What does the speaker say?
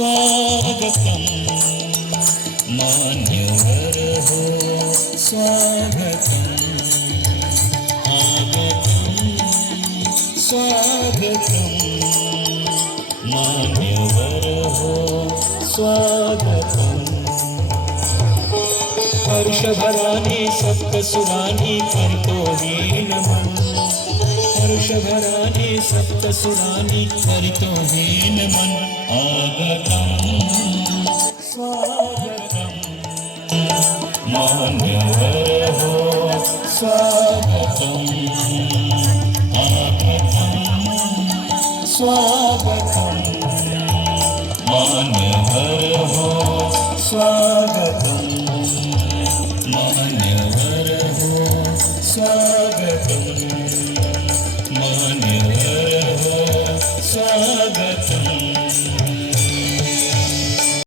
स्वागतम मान्यवर हो स्वागतम आगतम स्वागतम मान्यवर हो स्वागतम हर्षभराने सप्तसुराने करतो हे नमन हर्षभराने सप्तसुराने करतो हे नमन आगतम स्वागतम मान्यवर हो स्वागतम आगतम स्वागतम मान्यवर हो स्वागतम मान्यवर हो स्वागतम